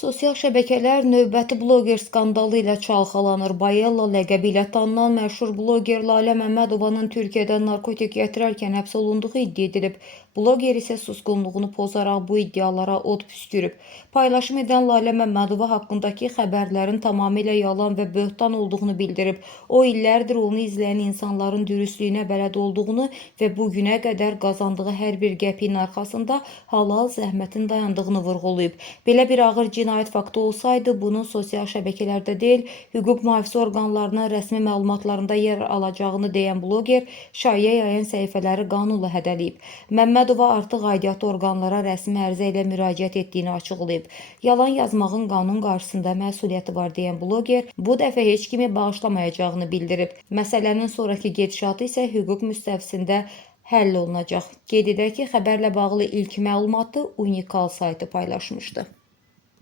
Sosial şəbəkələr növbəti bloger skandalı ilə çalxalanır. Bayella ləqəbi ilə tanınan məşhur bloger Lalə Məmmədovanın Türkiyədən narkotik gətirərkən həbs olunduğu iddia edilib. Bloger isə susqunluğunu pozaraq bu iddialara od püskürüb. Paylaşım edən Lalə Məmmədova haqqındakı xəbərlərin tamamilə yalan və böhtan olduğunu bildirib. O illərdir onu izləyən insanların dürüstlüyünə bələd olduğunu və bu günə qədər qazandığı hər bir qəpiyin arxasında halal zəhmətin dayandığını vurğulayıb. Belə bir ağır cinayət faktı olsaydı, bunun sosial şəbəkələrdə deyil, hüquq mühafizə orqanlarının rəsmi məlumatlarında yer alacağını deyən bloger, şayiə yayan səhifələri qanunla hədələyib. Məmmədova artıq aidiyyatı orqanlara rəsmi ərizə ilə müraciət etdiyini açıqlayıb. Yalan yazmağın qanun qarşısında məsuliyyəti var deyən bloger, bu dəfə heç kimi bağışlamayacağını bildirib. Məsələnin sonraki gedişatı isə hüquq müstəvisində həll olunacaq. Qeyd edək ki, xəbərlə bağlı ilk məlumatı Unikal saytı paylaşmışdı.